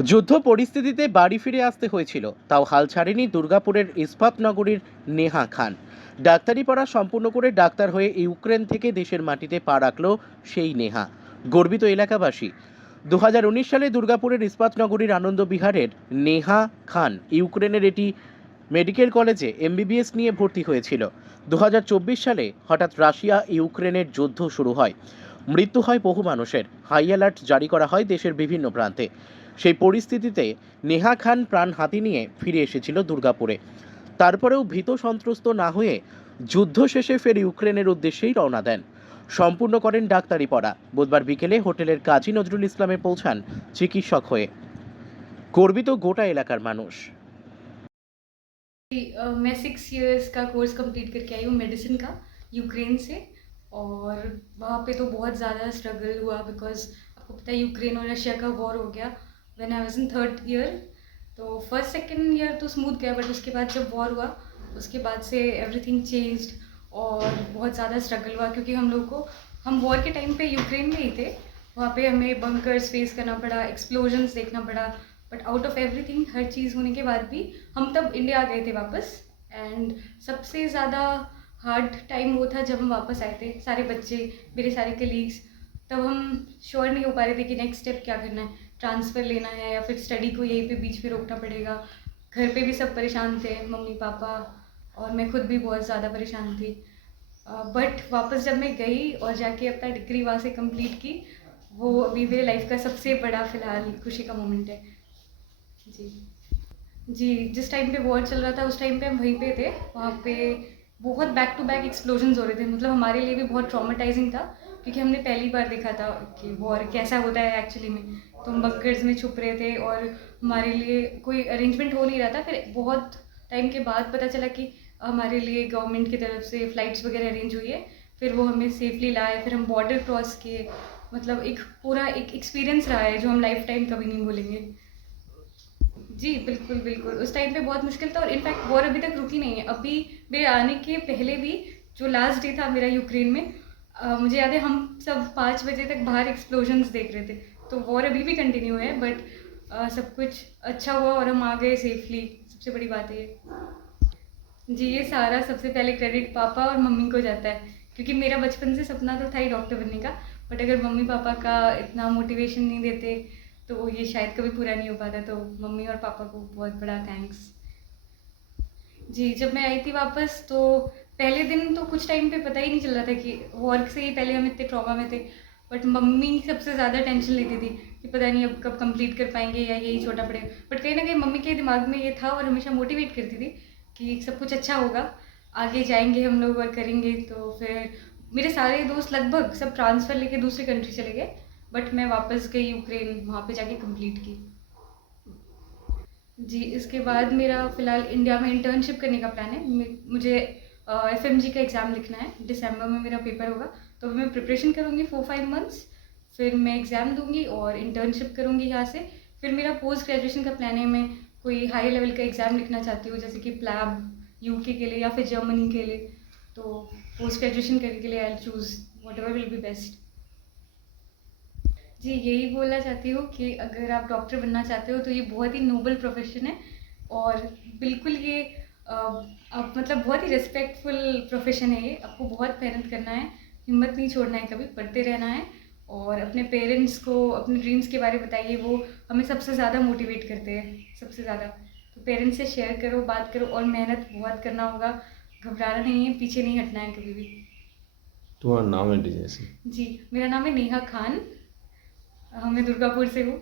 যুদ্ধ পরিস্থিতিতে বাড়ি ফিরে আসতে হয়েছিল, তাও হাল ছাড়েনি দুর্গাপুরের ইস্পাত নগরীর নেহা খান। ডাক্তারি পড়া সম্পূর্ণ করে ডাক্তার হয়ে ইউক্রেন থেকে দেশের মাটিতে পা রাখল সেই নেহা। গর্বিত এলাকাবাসী। 2019 সালে দুর্গাপুরের ইস্পাত নগরীর আনন্দ বিহারের নেহা খান ইউক্রেনের এটি মেডিকেল কলেজে এমবিবিএস নিয়ে ভর্তি হয়েছিল। 2024 সালে হঠাৎ রাশিয়া ইউক্রেনের যুদ্ধ শুরু হয়। মৃত্যু হয় বহু মানুষের, হাই অ্যালার্ট জারি করা হয় দেশের বিভিন্ন প্রান্তে। সেই পরিস্থিতিতে নেহা খান প্রাণ হাতে নিয়ে ফিরে এসেছিল দুর্গাপুরে। তারপরেও ভীত সন্ত্রস্ত না হয়ে যুদ্ধ শেষে ফের ইউক্রেনের উদ্দেশ্যেই রওনা দেন। সম্পূর্ণ করেন ডাক্তারি পড়া। বুধবার বিকেলে হোটেলের কাজী নজরুল ইসলামে পৌঁছান চিকিৎসক হয়ে। গর্বিত গোটা এলাকার মানুষ। मैं 6 इयर्स का कोर्स कंप्लीट करके आई हूँ मेडिसिन का, यूक्रेन से। और वहाँ पे तो बहुत ज़्यादा स्ट्रगल हुआ, बिकॉज आपको पता है यूक्रेन और रशिया का वॉर हो गया when I was in 3rd year. तो फर्स्ट सेकंड ईयर तो स्मूथ गया, बट उसके बाद जब वॉर हुआ उसके बाद से एवरीथिंग चेंज्ड और बहुत ज़्यादा स्ट्रगल हुआ, क्योंकि हम वॉर के टाइम पे यूक्रेन में ही थे। वहाँ पे हमें बंकर्स फेस करना पड़ा, एक्सप्लोजन्स देखना पड़ा, बट आउट ऑफ एवरीथिंग, हर चीज़ होने के बाद भी हम तब इंडिया आ गए थे वापस। एंड सबसे ज़्यादा हार्ड टाइम वो था जब हम वापस आए थे, सारे बच्चे, मेरे सारे कलीग्स। तब हम श्योर नहीं हो पा रहे थे कि नेक्स्ट स्टेप क्या करना है, ट्रांसफ़र लेना है या फिर स्टडी को यहीं पे बीच में रोकना पड़ेगा। घर पे भी सब परेशान थे, मम्मी पापा, और मैं खुद भी बहुत ज़्यादा परेशान थी। बट वापस जब मैं गई और जाके अपना डिग्री वहाँ से कंप्लीट की, वो अभी मेरे लाइफ का सबसे बड़ा फ़िलहाल खुशी का मोमेंट है। जी। जी, जिस टाइम पे वॉर चल रहा था उस टाइम पे हम वहीं पे थे। वहाँ पे बहुत बैक टू बैक एक्सप्लोजन्स हो रहे थे, मतलब हमारे लिए भी बहुत ट्रॉमेटाइजिंग था, क्योंकि हमने पहली बार देखा था कि वॉर कैसा होता है एक्चुअली में। तो हम बंकर्स में छुप रहे थे और हमारे लिए कोई अरेंजमेंट हो नहीं रहा था। फिर बहुत टाइम के बाद पता चला कि हमारे लिए गवर्नमेंट की तरफ से फ़्लाइट्स वगैरह अरेंज हुई है। फिर वो हमें सेफली लाए, फिर हम बॉर्डर क्रॉस किए। मतलब एक पूरा एक एक्सपीरियंस रहा है जो हम लाइफ टाइम कभी नहीं भूलेंगे। जी, बिल्कुल, बिल्कुल। उस टाइम पे बहुत मुश्किल था, और इनफैक्ट वॉर अभी तक रुकी नहीं है। अभी मेरे आने के पहले भी जो लास्ट डे था मेरा यूक्रेन में, मुझे याद है हम सब 5 बजे तक बाहर एक्सप्लोजन्स देख रहे थे। तो वॉर अभी भी कंटिन्यू है, बट सब कुछ अच्छा हुआ और हम आ गए सेफली, सबसे बड़ी बात है ये। जी, ये सारा सबसे पहले क्रेडिट पापा और मम्मी को जाता है, क्योंकि मेरा बचपन से सपना तो था ही डॉक्टर बनने का। बट अगर मम्मी पापा का इतना मोटिवेशन नहीं देते तो ये शायद कभी पूरा नहीं हो पाता। तो मम्मी और पापा को बहुत बड़ा थैंक्स। जी, जब मैं आई थी वापस तो पहले दिन तो कुछ टाइम पे पता ही नहीं चल रहा था कि वर्क से ही पहले हम इतने ट्रॉमा में थे। बट मम्मी सबसे ज़्यादा टेंशन लेती थी कि पता नहीं अब कब कंप्लीट कर पाएंगे या यही छोटा पड़ेगा। बट कहीं ना कहीं मम्मी के दिमाग में ये था और हमेशा मोटिवेट करती थी कि सब कुछ अच्छा होगा, आगे जाएंगे हम लोग और करेंगे। तो फिर मेरे सारे दोस्त लगभग सब ट्रांसफ़र लेके दूसरी कंट्री चले गए, बट मैं वापस गई यूक्रेन, वहाँ पे जाके कंप्लीट की। जी, इसके बाद मेरा फ़िलहाल इंडिया में इंटर्नशिप करने का प्लान है। मुझे एफएमजी का एग्ज़ाम लिखना है, दिसंबर में मेरा पेपर होगा। तो मैं प्रिपरेशन करूँगी 4-5 मंथ्स, फिर मैं एग्ज़ाम दूँगी और इंटर्नशिप करूँगी यहाँ से। फिर मेरा पोस्ट ग्रेजुएशन का प्लान है, मैं कोई हाई लेवल का एग्ज़ाम लिखना चाहती हूँ, जैसे कि प्लैब यूके के लिए या फिर जर्मनी के लिए। तो पोस्ट ग्रेजुएशन करने के लिए I will choose whatever will be best. जी, यही बोलना चाहती हूँ कि अगर आप डॉक्टर बनना चाहते हो तो ये बहुत ही नोबल प्रोफ़ेशन है, और बिल्कुल ये आप मतलब बहुत ही रिस्पेक्टफुल प्रोफ़ेशन है ये। आपको बहुत मेहनत करना है, हिम्मत नहीं छोड़ना है, कभी पढ़ते रहना है, और अपने पेरेंट्स को अपने ड्रीम्स के बारे में बताइए, वो हमें सबसे ज़्यादा मोटिवेट करते हैं, सबसे ज़्यादा। तो पेरेंट्स से शेयर करो, बात करो, और मेहनत बहुत करना होगा, घबराना नहीं है, पीछे नहीं हटना है कभी भी। तुम्हारा नाम है जैसे? जी, मेरा नाम है नेहा खान। मैं दुर्गापुर से हूँ।